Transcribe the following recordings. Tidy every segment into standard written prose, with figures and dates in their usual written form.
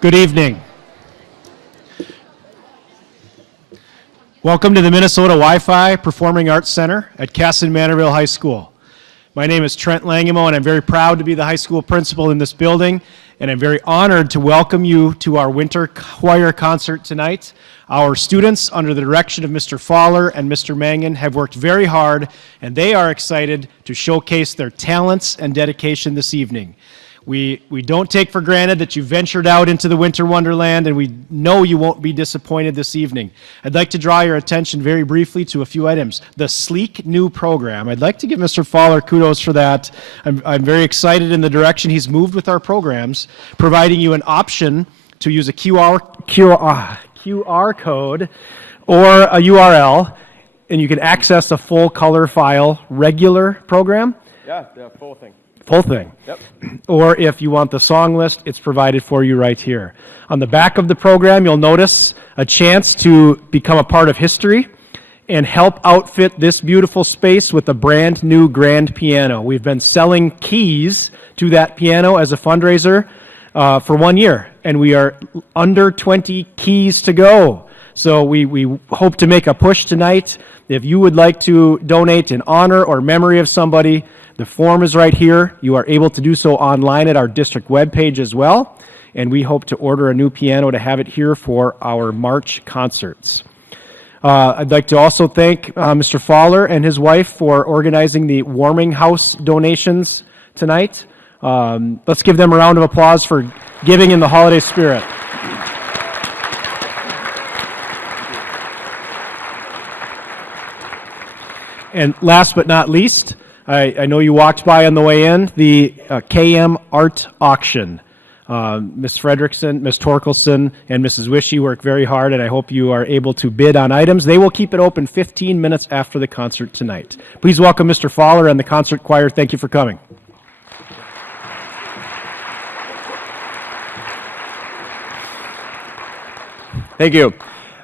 Good evening. Welcome to the Minnesota Wi-Fi Performing Arts Center at Kasson-Mantorville High School. My name is Trent Langemo, and I'm very proud to be the high school principal in this building, and I'm very honored to welcome you to our winter choir concert tonight. Our students, under the direction of Mr. Fowler and Mr. Mangan, have worked very hard, and they are excited to showcase their talents and dedication this evening. We don't take for granted that you ventured out into the winter wonderland, and we know you won't be disappointed this evening. I'd like to draw your attention very briefly to a few items. The sleek new program. I'd like to give Mr. Fowler kudos for that. I'm very excited in the direction he's moved with our programs, providing you an option to use a QR code or a URL, and you can access a full color file regular program. Yeah, the full thing. Full thing. Yep. Or if you want the song list, it's provided for you right here. On the back of the program, you'll notice a chance to become a part of history and help outfit this beautiful space with a brand new grand piano. We've been selling keys to that piano as a fundraiser for 1 year, and we are under 20 keys to go. So we hope to make a push tonight. If you would like to donate in honor or memory of somebody, the form is right here. You are able to do so online at our district webpage as well. And we hope to order a new piano to have it here for our March concerts. I'd like to also thank Mr. Fowler and his wife for organizing the warming house donations tonight. Let's give them a round of applause for giving in the holiday spirit. And last but not least, I know you walked by on the way in, the KM Art Auction. Ms. Fredrickson, Ms. Torkelson, and Mrs. Wishy work very hard, and I hope you are able to bid on items. They will keep it open 15 minutes after the concert tonight. Please welcome Mr. Fowler and the concert choir. Thank you for coming. Thank you.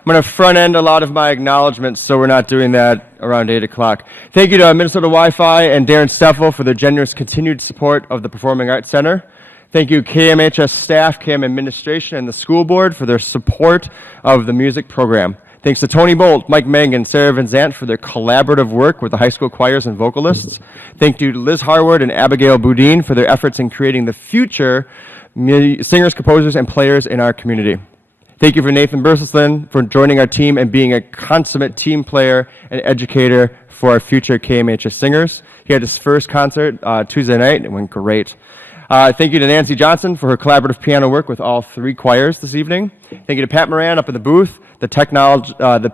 I'm going to front end a lot of my acknowledgments, so we're not doing that around 8 o'clock. Thank you to Minnesota Wi-Fi and Darren Steffel for their generous continued support of the Performing Arts Center. Thank you KMHS staff, KM administration, and the school board for their support of the music program. Thanks to Tony Bolt, Mike Mang, and Sarah Van Zant for their collaborative work with the high school choirs and vocalists. Thank you to Liz Harward and Abigail Boudin for their efforts in creating the future singers, composers, and players in our community. Thank you for Nathan Burslin for joining our team and being a consummate team player and educator for our future KMHS singers. He had his first concert Tuesday night. It went great. Thank you to Nancy Johnson for her collaborative piano work with all 3 choirs this evening. Thank you to Pat Moran up in the booth, the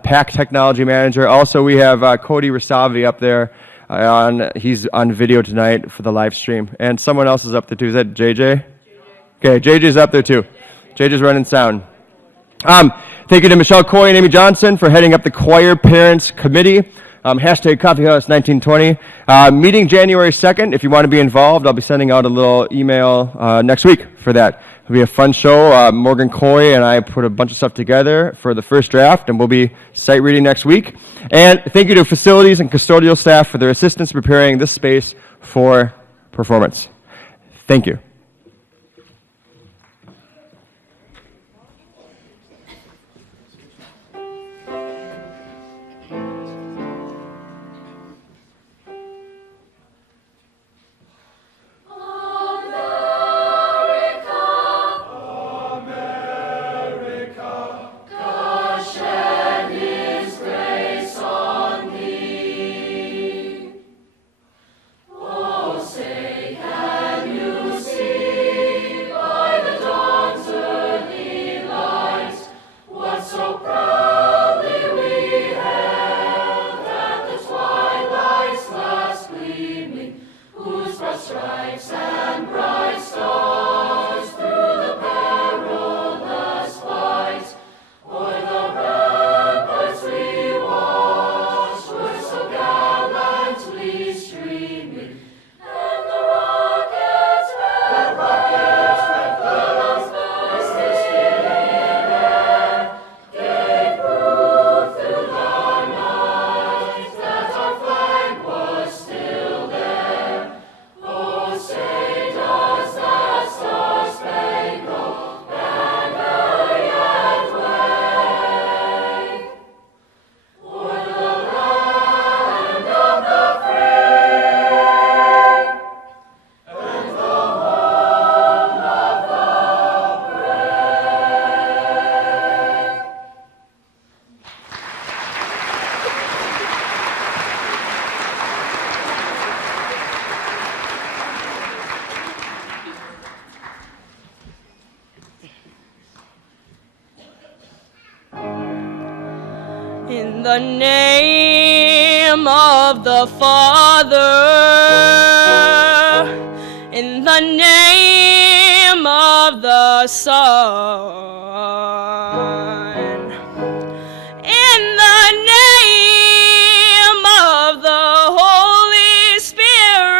PAC technology manager. Also, we have Cody Rasavi up there. He's on video tonight for the live stream. And someone else is up there too. Is that JJ? Okay, JJ's up there too. JJ's running sound. Thank you to Michelle Coy and Amy Johnson for heading up the Choir Parents Committee. Hashtag Coffeehouse 1920. Meeting January 2nd. If you want to be involved, I'll be sending out a little email next week for that. It'll be a fun show. Morgan Coy and I put a bunch of stuff together for the first draft, and we'll be sight reading next week. And thank you to facilities and custodial staff for their assistance preparing this space for performance. Thank you. Say, can you see? the name of the Father, in the name of the Son, in the name of the Holy Spirit.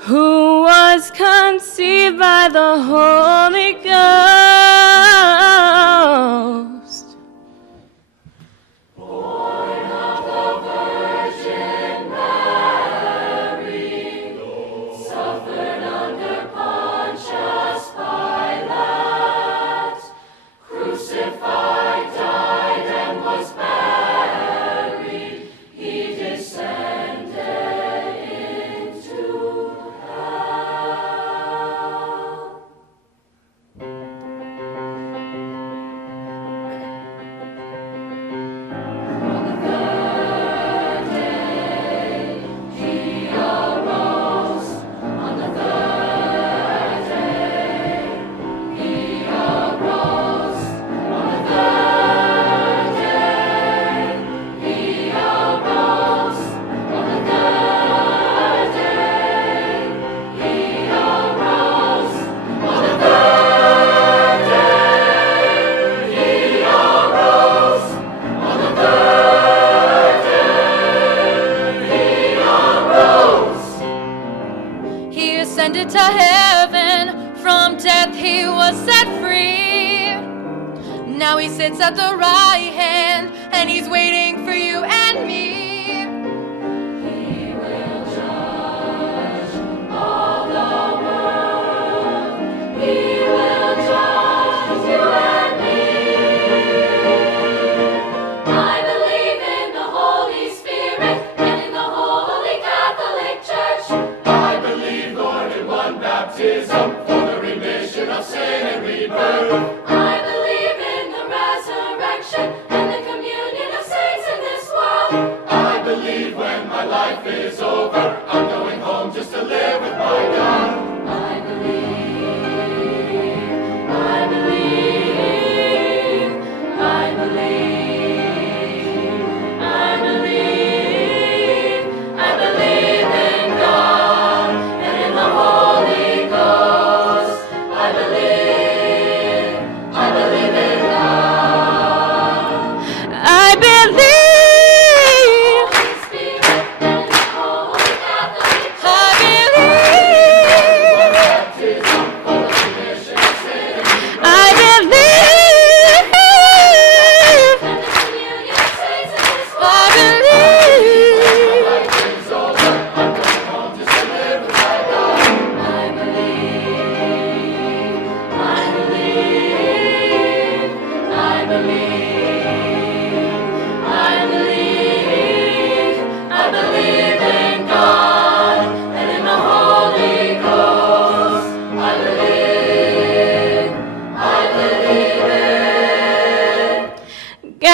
Who was conceived by the Holy Ghost. Born of the Virgin Mary, suffered under Pontius Pilate, crucified, died, and was buried. He descended into hell. Now he sits at the right hand, and he's waiting for you and me. He will judge all the world. He will judge you and me. I believe in the Holy Spirit and in the Holy Catholic Church. I believe, Lord, in one baptism for the remission of sin and rebirth. I believe in the resurrection and the communion of saints in this world. I believe when my life is over, I'm going home just to live with my God. I believe, I believe, I believe, I believe, I believe in God and in the Holy Ghost. I believe in God. I believe, Holy Spirit and the Holy Catholic Church. I believe, Baptism for the remission of sin and rebirth. I believe, And the communion of saints in this I world. believe. Life is over, I'm going home just to live with my God. I believe, I believe, I believe, I believe, I believe in God and in the Holy Ghost. I believe in God.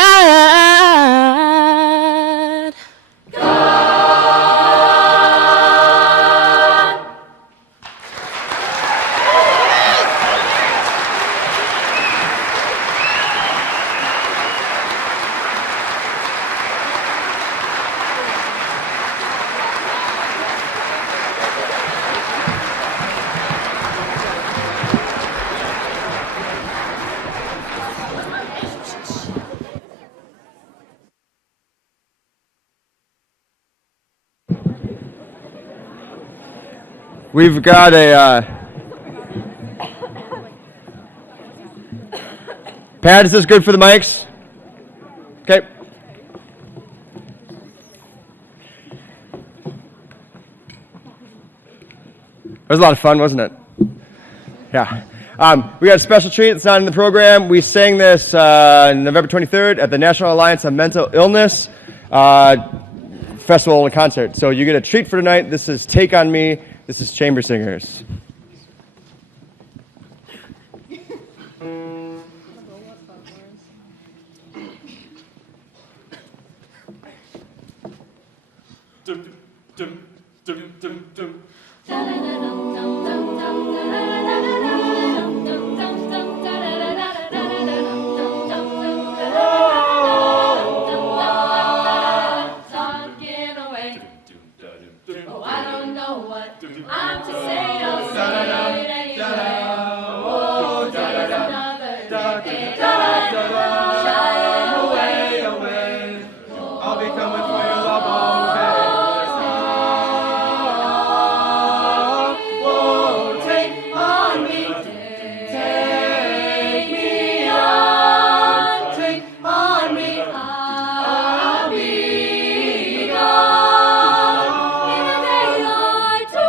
God. We've got a Pat, is this good for the mics? Okay. It was a lot of fun, wasn't it? Yeah. We got a special treat that's not in the program. We sang this November 23rd at the National Alliance on Mental Illness festival and concert. So you get a treat for tonight. This is Take on Me. This is Chamber Singers. Talking away. Oh, I don't know what I'm to say. I'll say it anyway. Oh, there's another day. Shine away. I'll be coming for your love all day. Oh, take on me. Take me on. Take on me. I'll be gone in a day or two.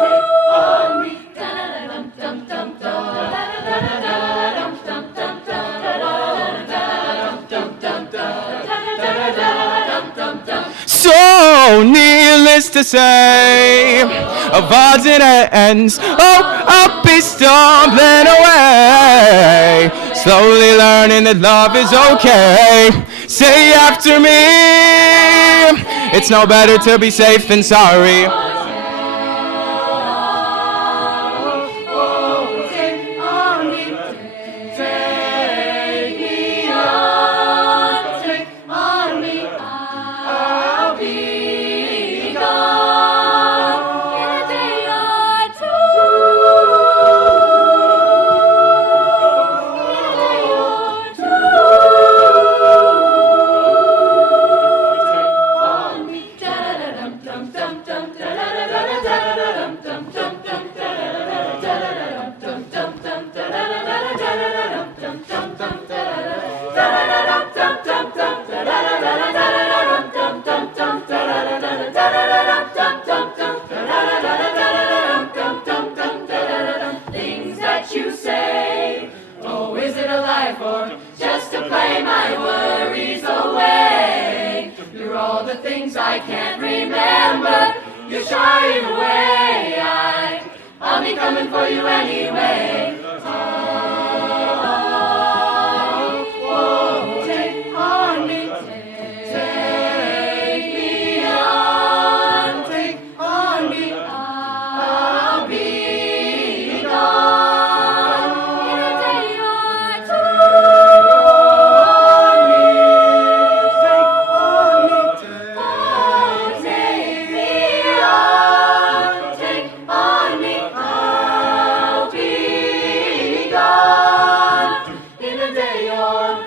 Take on me. Da-da-da-dum-dum-dum-dum. So, needless to say, of odds and ends, oh, I'll be stumbling away, slowly learning that love is okay. Say after me, it's no better to be safe than sorry. Take on me. Take me on. Take on me. I'll be gone in a day or two. In a day or two. Take on me. Da-da-da-dum-dum-dum-dum. you say. Oh, is it a life or just to play my worries away? You're all the things I can't remember. You're shying away. I'll be coming for you anyway. Oh, take on me, take me on, take on me. I'll be gone in a day or two. Oh, take me on, take on me. I'll be gone in a day or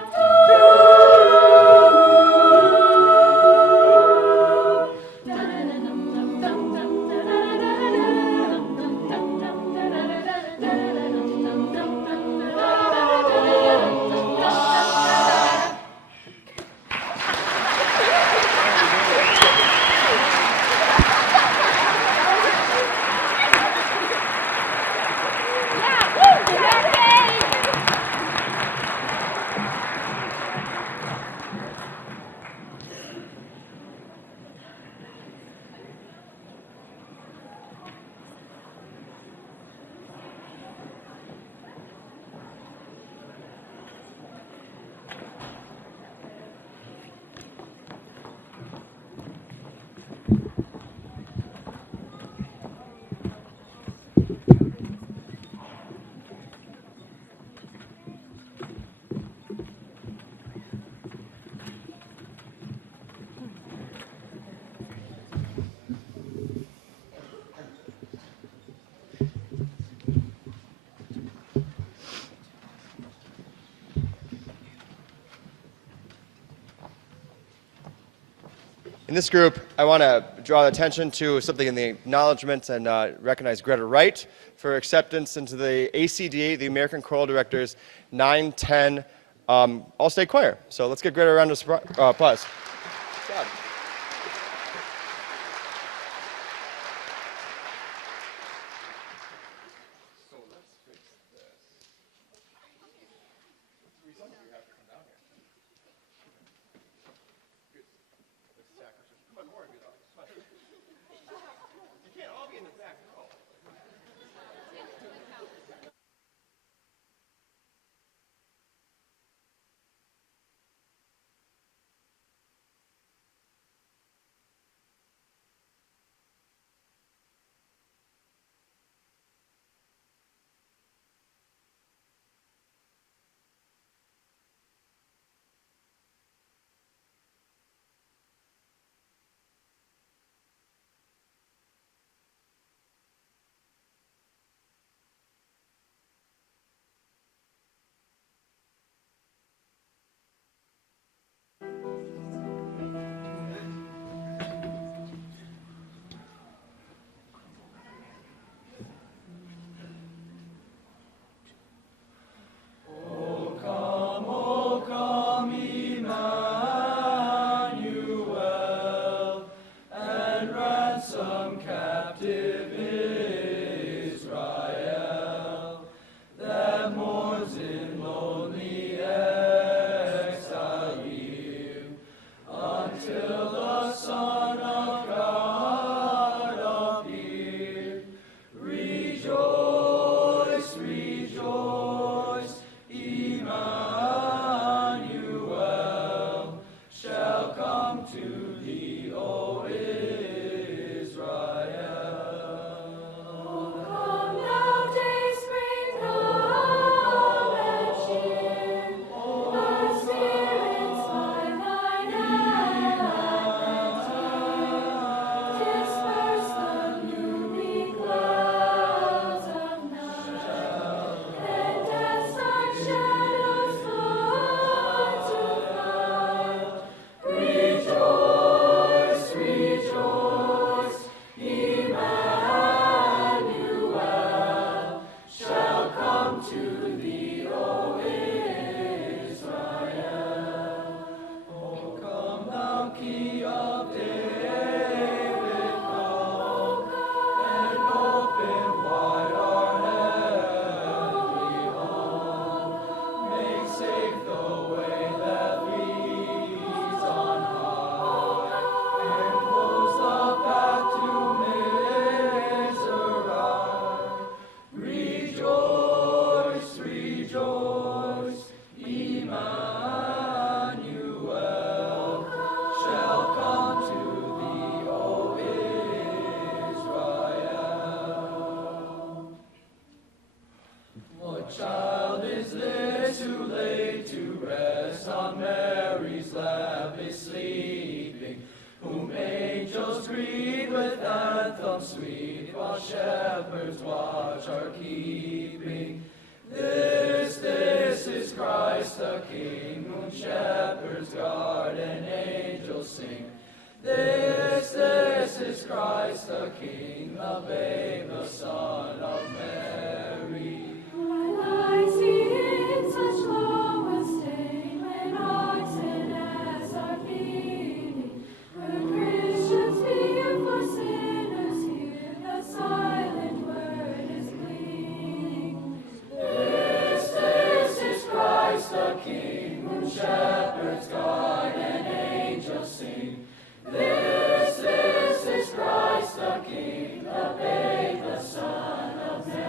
In this group, I want to draw attention to something in the acknowledgments and recognize Greta Wright for acceptance into the ACDA, the American Choral Directors 9-10 All-State Choir. So let's get Greta a round of applause. Good job. child is this who laid to rest on Mary's lap is sleeping, whom angels greet with anthems sweet, while shepherds watch are keeping. This is Christ the King, whom shepherds guard and angels sing. This is Christ the King, the babe, the Son of Mary. While I see in such low estate, when oxen as are feeding, would Christians fear for sinners here, the silent word is pleading. This is Christ the King, whom shepherds guard and angels sing. This is Christ the King, the babe, the Son of Mary.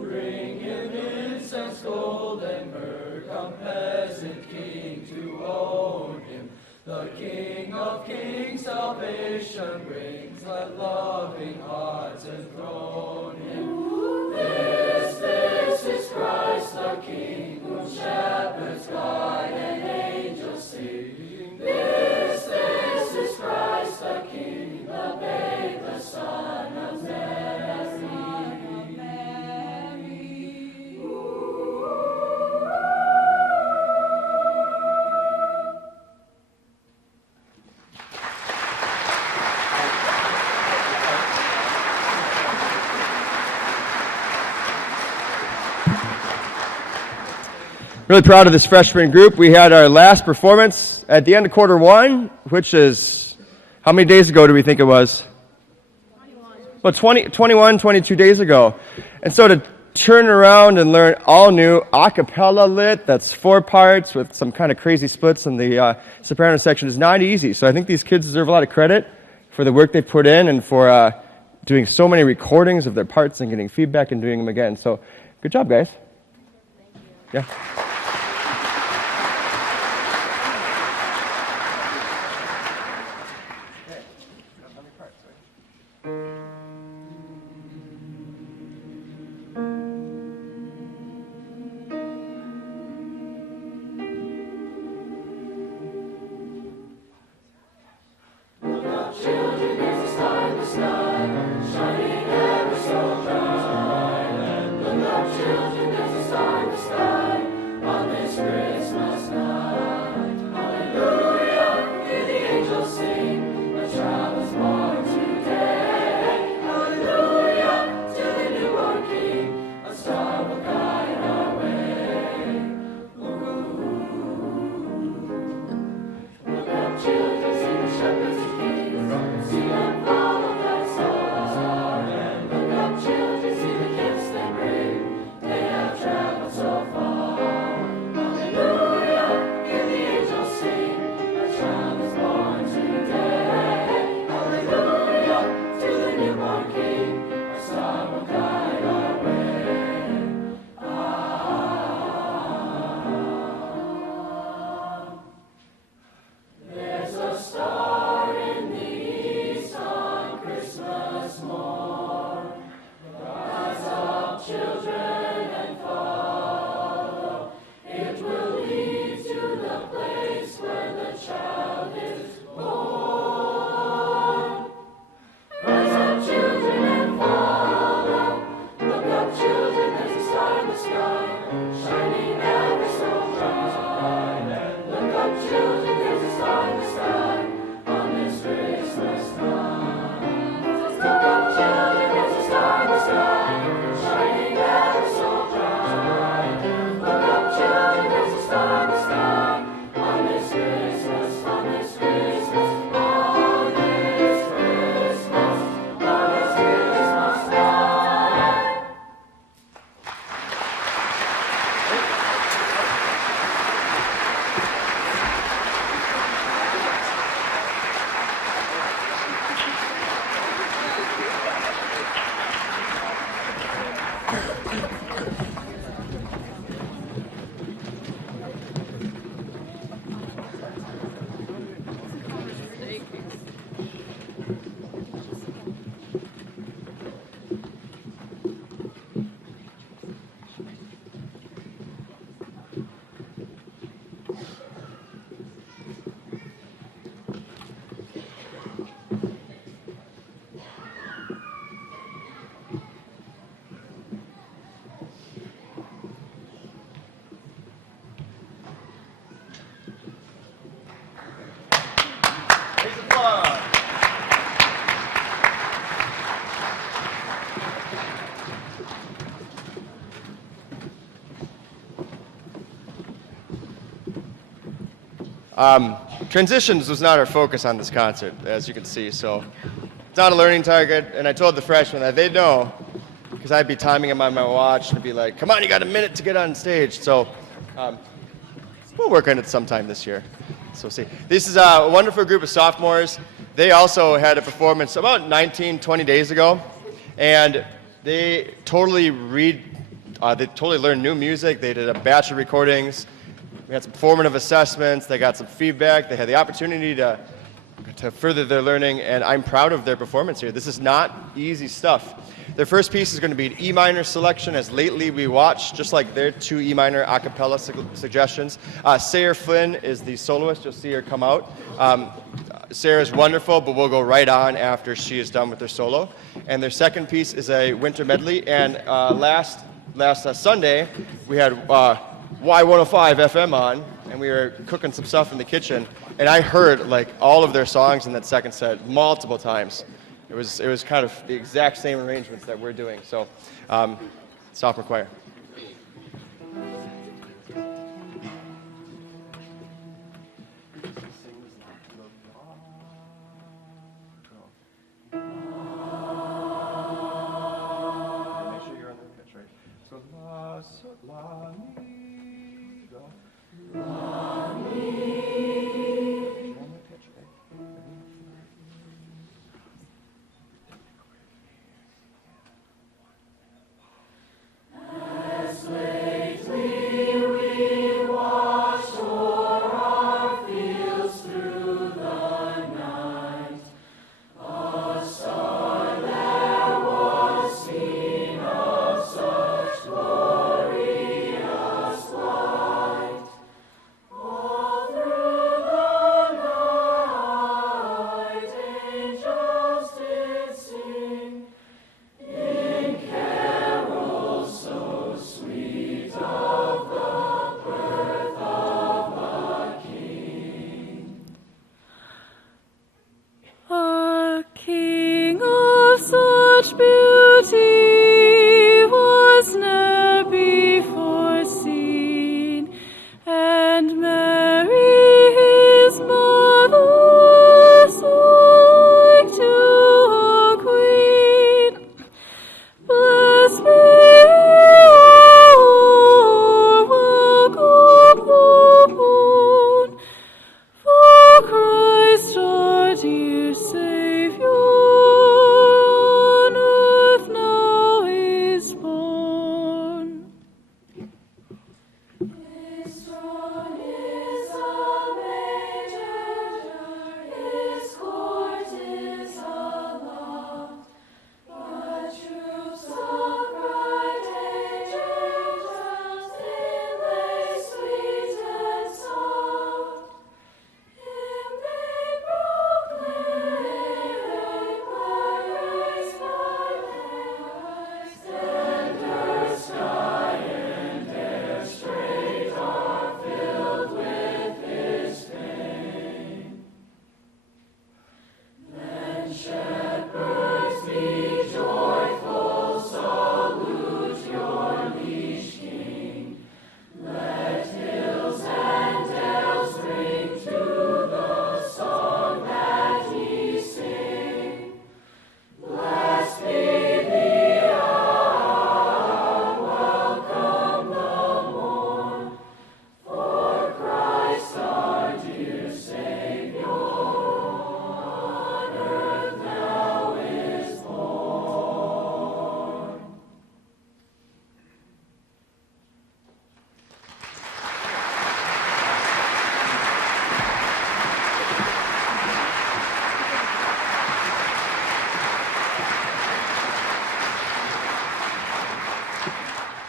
Bring him incense, gold, and myrrh, come peasant king to own him. The King of kings salvation brings, let loving hearts enthrone him. This is Christ the King, whom shepherds guard and angels sing. This is Christ the King, the babe, the Son of Mary. Really proud of this freshman group. We had our last performance at the end of quarter one, which is, how many days ago do we think it was? 21, 22 days ago. And so to turn around and learn all new a cappella lit, that's 4 parts with some kind of crazy splits in the soprano section, is not easy. So I think these kids deserve a lot of credit for the work they put in and for doing so many recordings of their parts and getting feedback and doing them again. So good job, guys. Yeah. Transitions was not our focus on this concert, as you can see, so it's not a learning target, and I told the freshmen that they'd know, because I'd be timing them on my watch, and be like, come on, you got a minute to get on stage, so we'll work on it sometime this year, so see. This is a wonderful group of sophomores. They also had a performance about 20 days ago, and they totally learned new music. They did a batch of recordings. We had some formative assessments. They got some feedback. They had the opportunity to further their learning, and I'm proud of their performance here. This is not easy stuff. Their first piece is going to be an E minor selection, as lately we watched, just like their 2 E minor a cappella suggestions. Sarah Flynn is the soloist. You'll see her come out. Sarah's wonderful, but we'll go right on after she is done with her solo. And their second piece is a winter medley. And last Sunday, we had Y105 FM on, and we were cooking some stuff in the kitchen, and I heard like all of their songs in that second set multiple times. It was kind of the exact same arrangements that we're doing. So, Sophomore Choir. Make sure you're on the pitch, right? So la, so, la, mi, do. La, mi. You're on the pitch, right?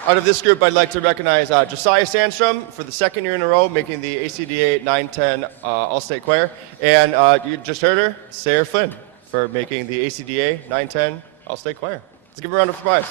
Out of this group, I'd like to recognize Josiah Sandstrom for the second year in a row, making the ACDA 910 All-State Choir. And you just heard her, Sarah Flynn, for making the ACDA 910 All-State Choir. Let's give her a round of applause.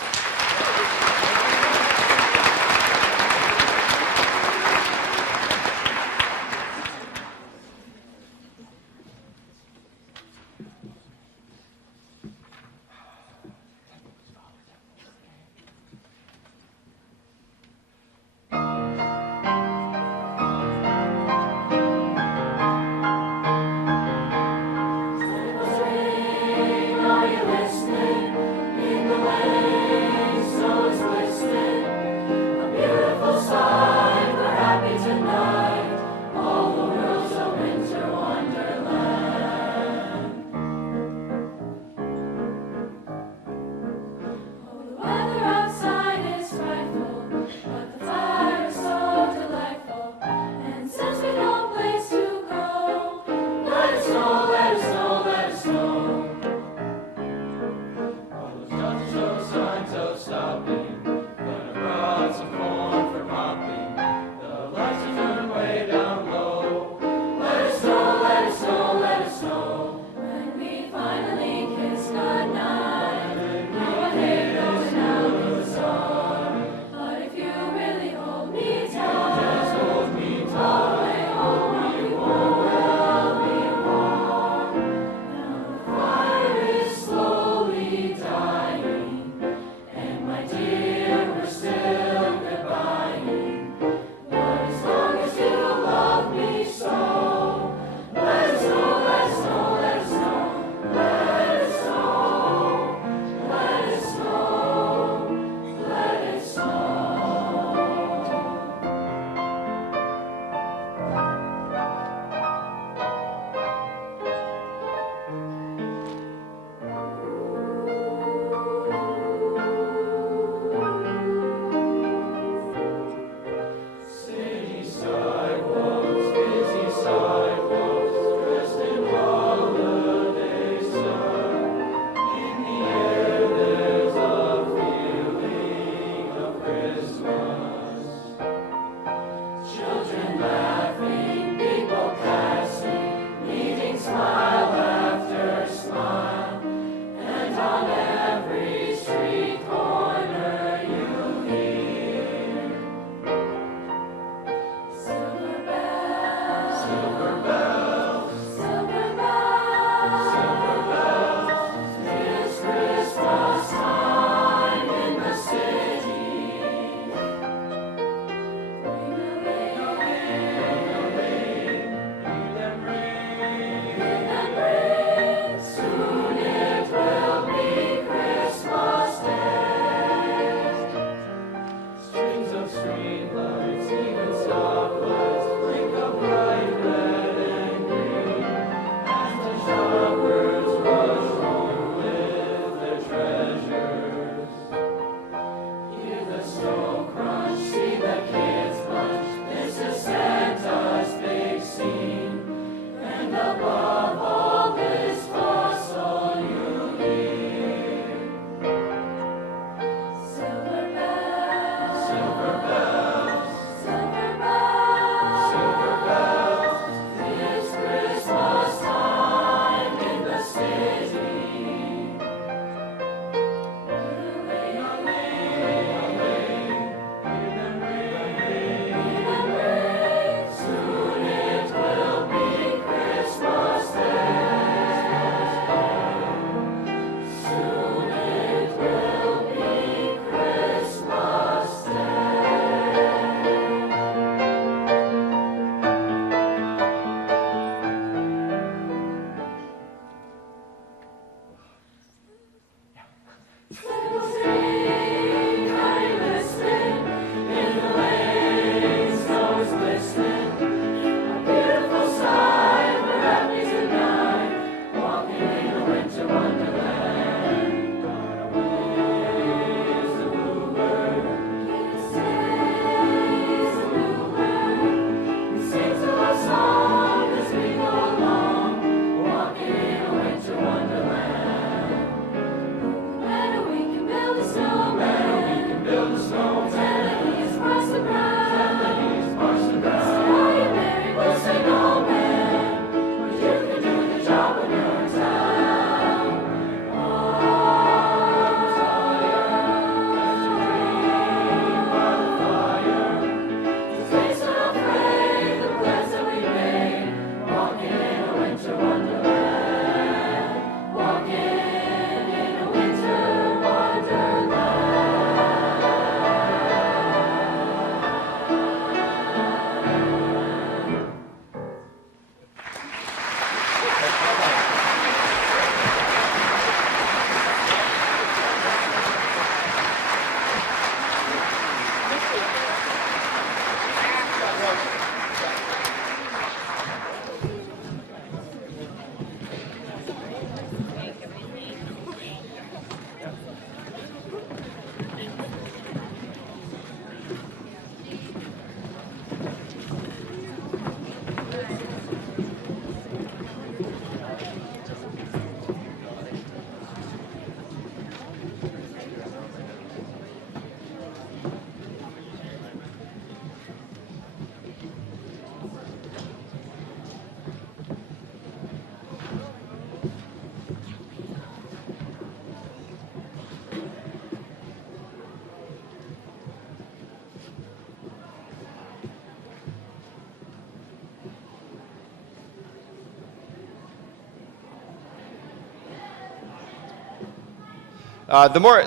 The more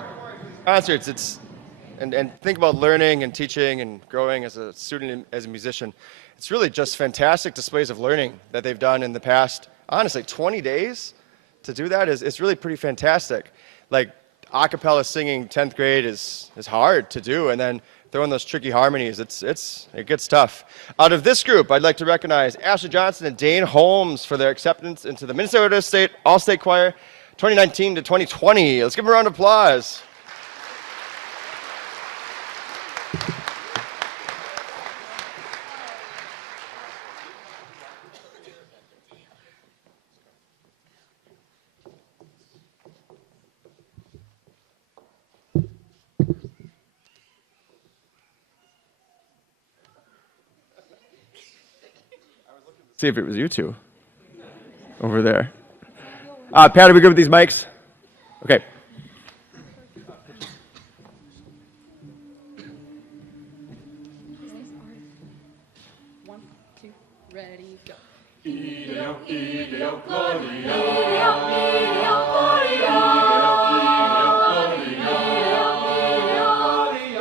concerts, and think about learning and teaching and growing as a student and as a musician, it's really just fantastic displays of learning that they've done in the past, honestly, 20 days to do that is really pretty fantastic. Like, a cappella singing 10th grade is hard to do, and then throwing those tricky harmonies, it gets tough. Out of this group, I'd like to recognize Ashley Johnson and Dane Holmes for their acceptance into the Minnesota State All-State Choir 2019 to 2020. Let's give them a round of applause. See if it was you two over there. Pat, are we good with these mics? Okay. One, two, ready, go. Ideo, Ideo, Gloria. Ideo, Ideo, Gloria.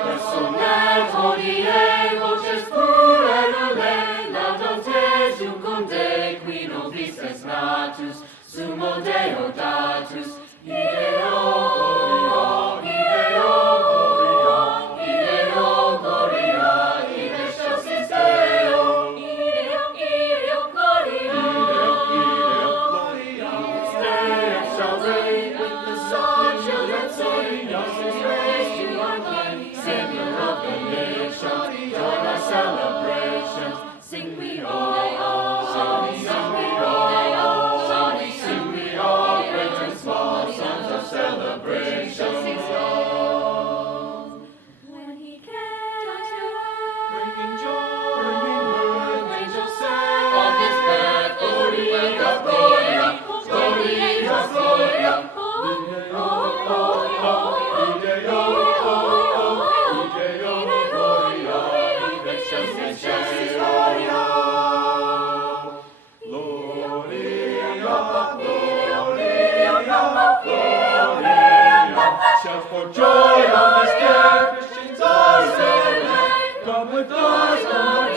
Personent, Hodie, voces plurelulae, laudantes iuncum de qui nobis est natus, sumo Deo datus, Ideo, Gloria, Ideo, Gloria, Ideo, Gloria, in excelsis Deo, Ideo, Ideo, Gloria, Ideo, Gloria, shall reign with the sun, children sing, Jesus raised to our King, Savior of the nations, join our celebrations, sing we all, sing we all, sing we all, great and small, songs of celebration. When he came to earth, bringing joy, angels sang of his birth, Gloria, Gloria, Gloria, Gloria, Shout for joy on this day, Christians are saved. Come with us, Lord,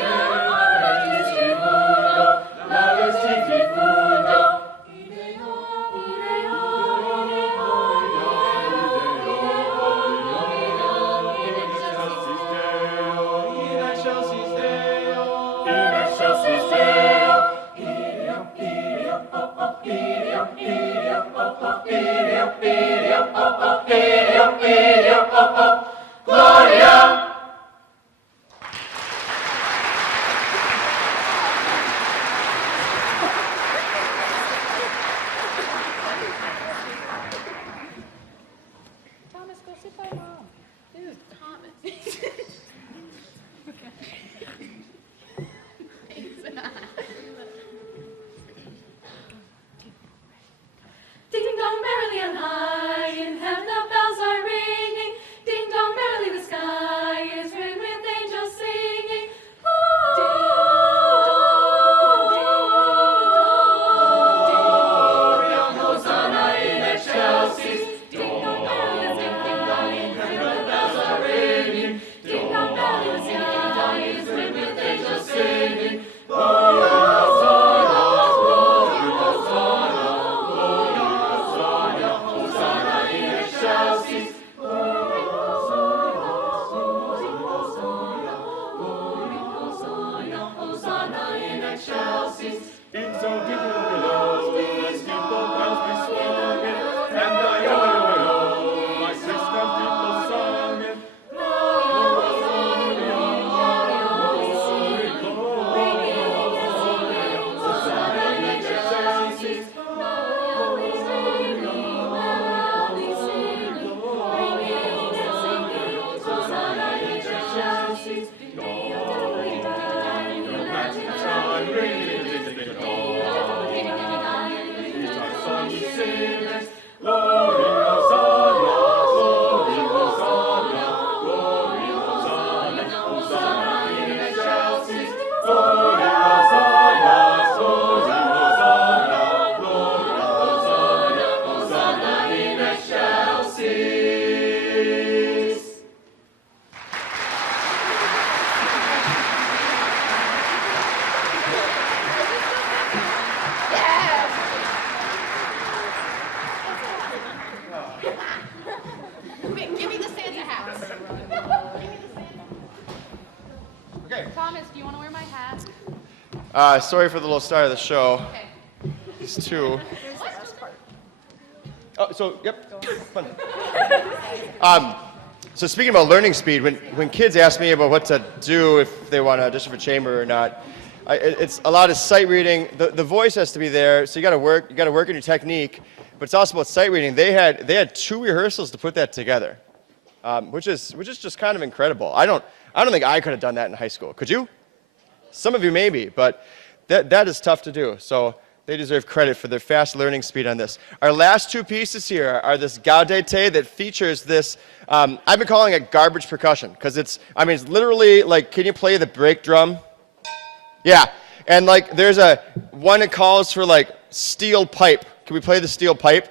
let us teach diffundo. In excelsis Deo, in excelsis Deo, Ideo, Ideo, Ideo, Ideo, Ideo, Ideo, Ideo, Ideo, Gloria. Thomas, go sit by Mom. Dude, Thomas. Ding dong merrily on high, in heaven the bells are ringing. Ding dong merrily the sky is ringed with angels singing. Gloria, Hosanna in excelsis. Ding dong merrily the sky, in heaven the bells are ringing. Ding dong merrily the sky is ringed with angels singing. Gloria, In so deep below, the steeple bells be swinging, and the yo-yo-yo, my sister people singing. Sorry for the little start of the show. These two. Oh, so, yep. Fun. So speaking about learning speed, when kids ask me about what to do if they want to audition for chamber or not, it's a lot of sight reading. The voice has to be there, so you got to work on your technique. But it's also about sight reading. They had 2 rehearsals to put that together, which is just kind of incredible. I don't think I could have done that in high school. Could you? Some of you maybe, but that is tough to do. So they deserve credit for their fast learning speed on this. Our last 2 pieces here are this Gaudete that features this. I've been calling it garbage percussion because it's literally like, can you play the brake drum? Yeah, and like there's one that calls for like steel pipe. Can we play the steel pipe?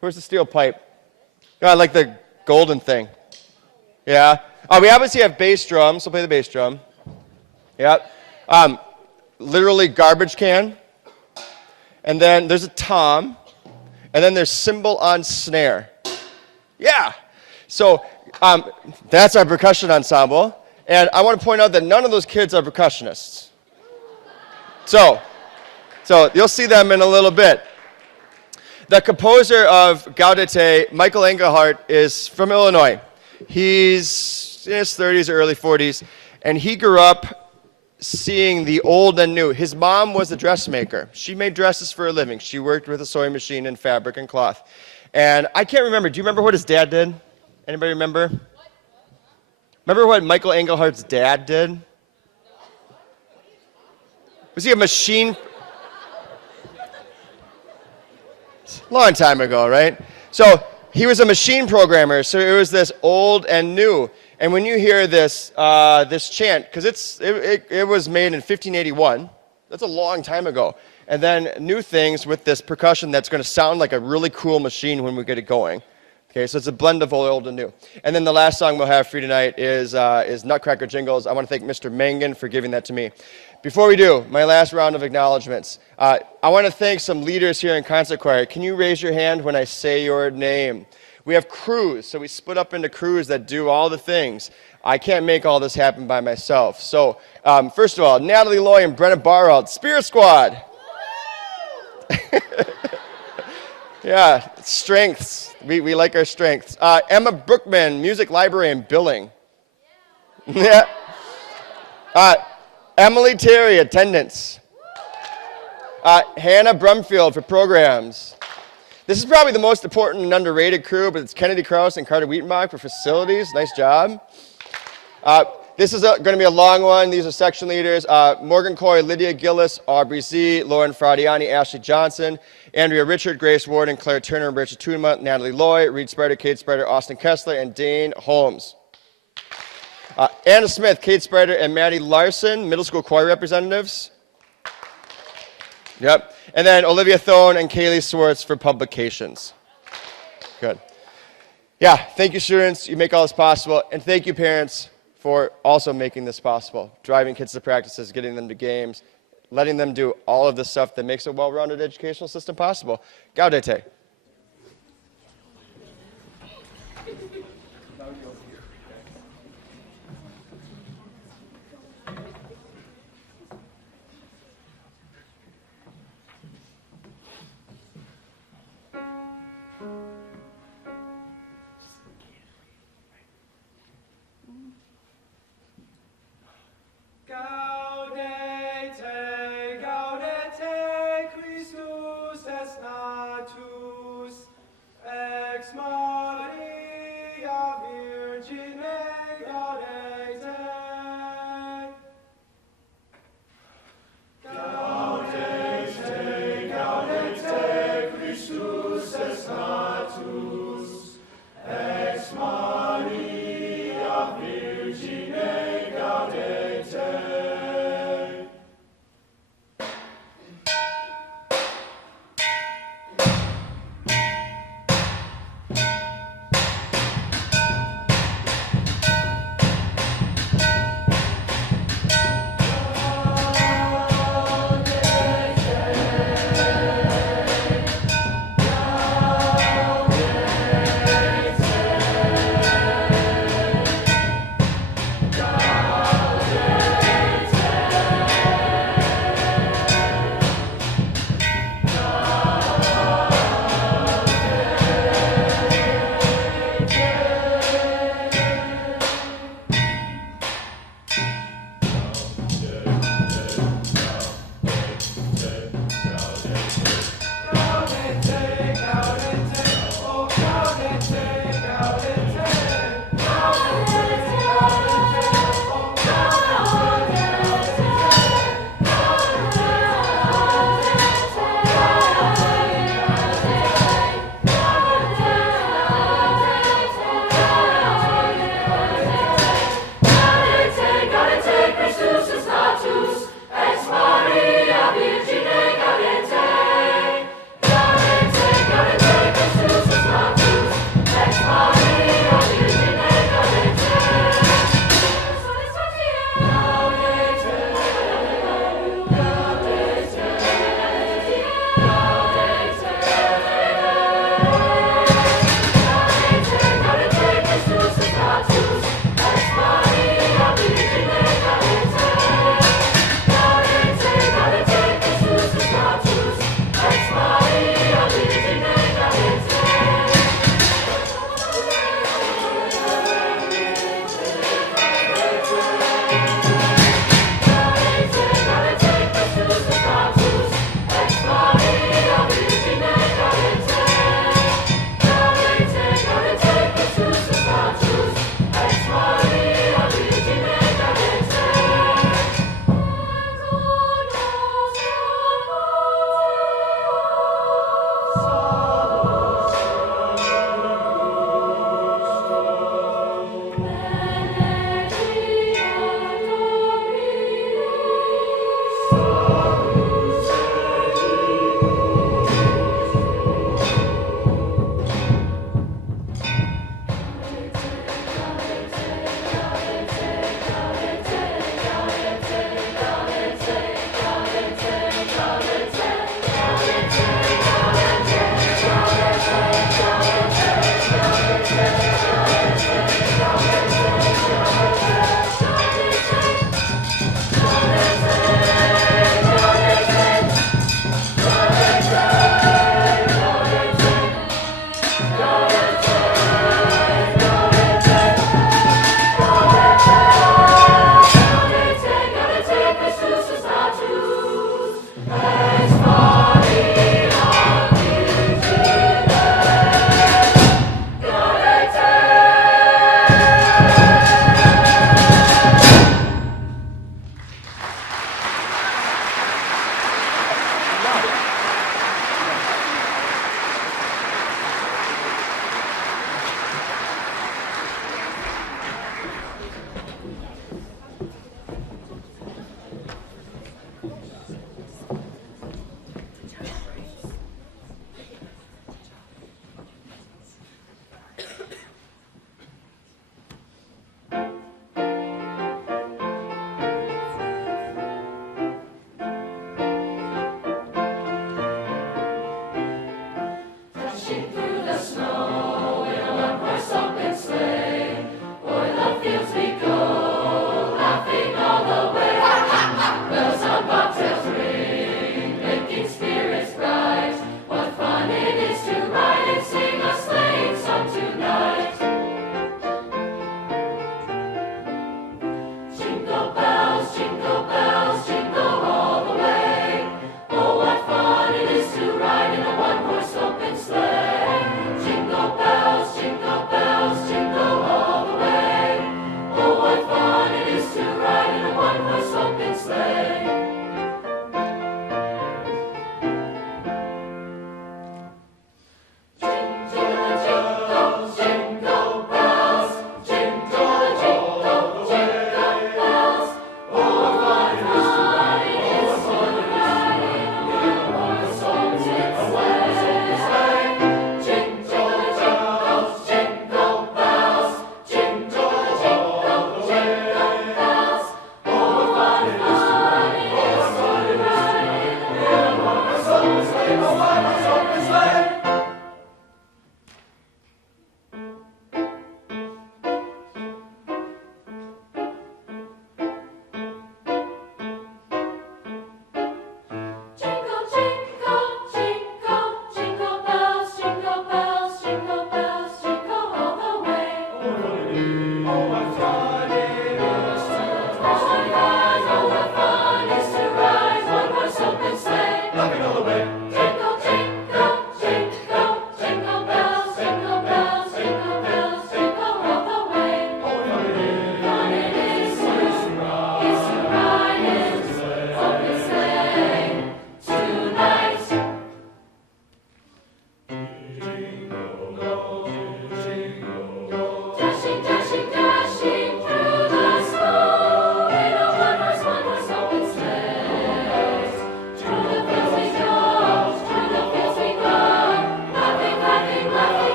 Where's the steel pipe? Oh, I like the golden thing. Yeah. We obviously have bass drums, so play the bass drum. Yeah. Literally garbage can. And then there's a tom. And then there's cymbal on snare. Yeah. So that's our percussion ensemble. And I want to point out that none of those kids are percussionists. So you'll see them in a little bit. The composer of Gaudete, Michael Engelhardt, is from Illinois. He's in his 30s or early 40s, and he grew up seeing the old and new. His mom was a dressmaker. She made dresses for a living. She worked with a sewing machine and fabric and cloth. And I can't remember. Do you remember what his dad did? Anybody remember? Remember what Michael Engelhardt's dad did? Was he a machine? Long time ago, right? So he was a machine programmer, so it was this old and new. And when you hear this this chant, because it was made in 1581, that's a long time ago. And then new things with this percussion that's going to sound like a really cool machine when we get it going. Okay, so it's a blend of old and new. And then the last song we'll have for you tonight is Nutcracker Jingles. I want to thank Mr. Mangan for giving that to me. Before we do, my last round of acknowledgments. I want to thank some leaders here in concert choir. Can you raise your hand when I say your name? We have crews, so we split up into crews that do all the things. I can't make all this happen by myself. So, first of all, Natalie Loy and Brenna Baralt, Spirit Squad. Yeah, strengths. We like our strengths. Emma Brookman, Music Library and Billing. Yeah. Emily Terry, Attendance. Hannah Brumfield for Programs. This is probably the most important and underrated crew, but it's Kennedy Krause and Carter Wheatenbach for Facilities. Nice job. This is going to be a long one. These are section leaders. Morgan Coy, Lydia Gillis, Aubrey Z, Lauren Fratianni, Ashley Johnson, Andrea Richard, Grace Worden, Claire Turner, Richard Tunema, Natalie Loy, Reed Spreiter, Kate Spreiter, Austin Kessler, and Dane Holmes. Anna Smith, Kate Spreiter, and Maddie Larson, middle school choir representatives. Yep. And then Olivia Thone and Kaylee Swartz for publications. Good. Yeah, thank you, students. You make all this possible. And thank you, parents, for also making this possible. Driving kids to practices, getting them to games, letting them do all of the stuff that makes a well-rounded educational system possible. Gaudete. Gaudete, Gaudete, Christus est natus.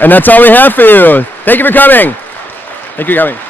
And that's all we have for you. Thank you for coming. Thank you for coming.